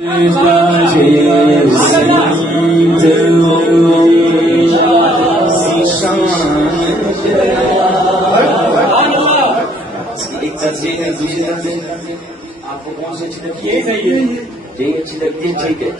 ایک تصویر ہے دوسری تصویر آپ کو کون سی اچھی لگتی ہے؟ یہ اچھی لگتی ہے، ٹھیک ہے.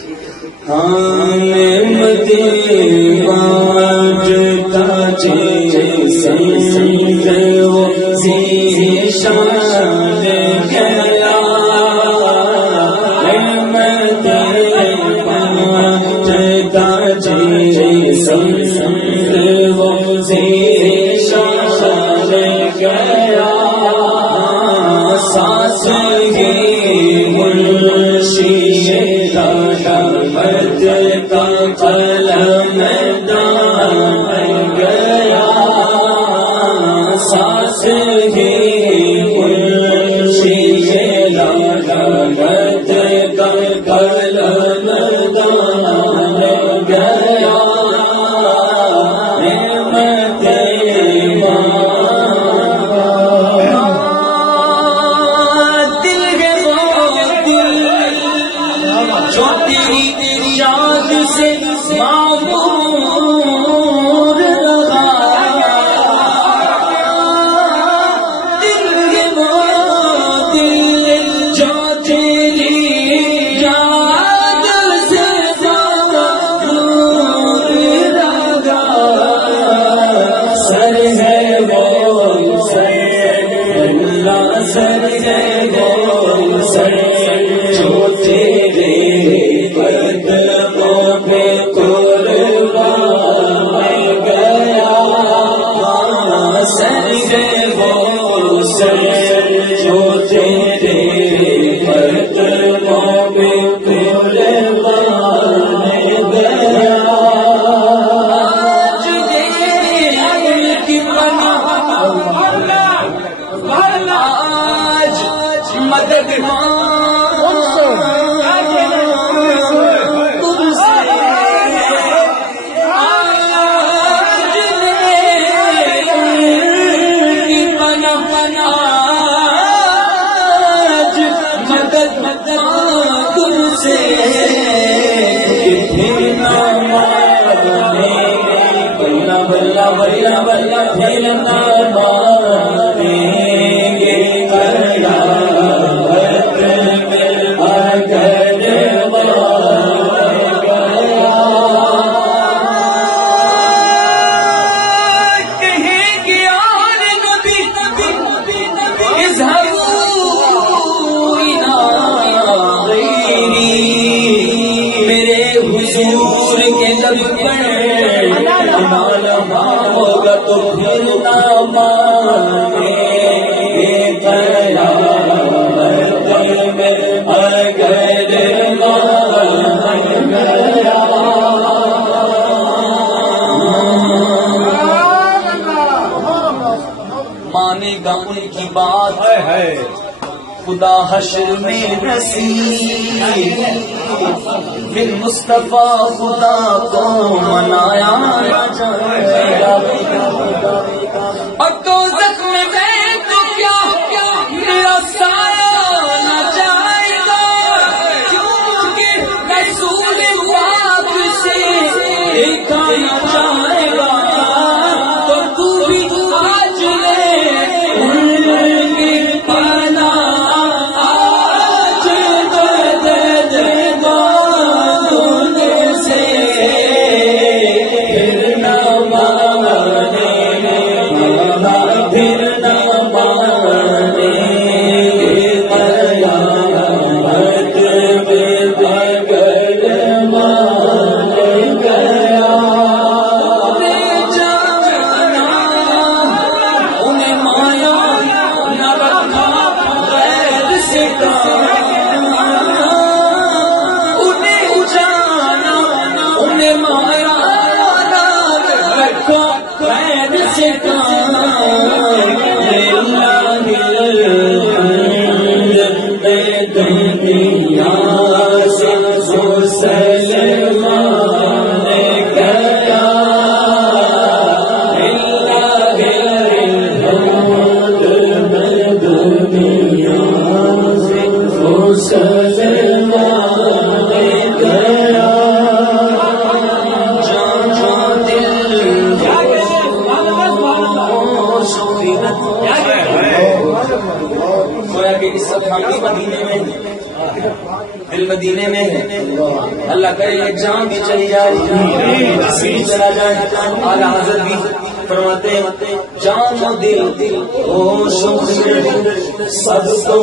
مانے گا ان کی بات خدا حشر میں نصیب پھر مصطفیٰ خدا کو منایا نہ جائے گا اور دوزخ میں گئے تو کیا میرا سایہ نہ جائے گا کیونکہ رسول پاک سے دیکھا نہ جائے گا تو تو بھی آج لے سے پھر نہ مانے دل مدینے میں ہے، اللہ کرے یہ جان بھی چلی جائے، جسم بھی چلا جائے، اعلیٰ حضرت بھی فرماتے ہیں جان و دل ہوش و خرد سب تو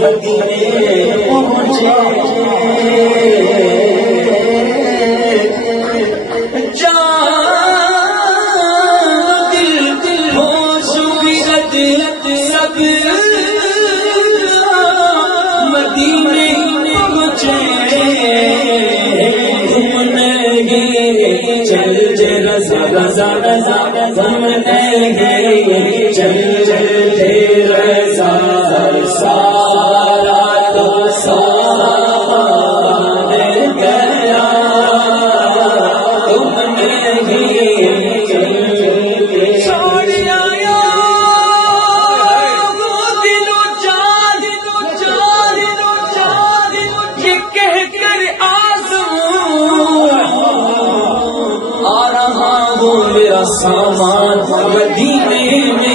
مدینے پہنچے، چل جے رضا رضا رضا گھومنے گے، چل جے رضا سارا تو سارا دے گیا، گھومنے گے چھوڑ آیا وہ دل و جان، یہ کہہ کر میرا سامان مدینے میں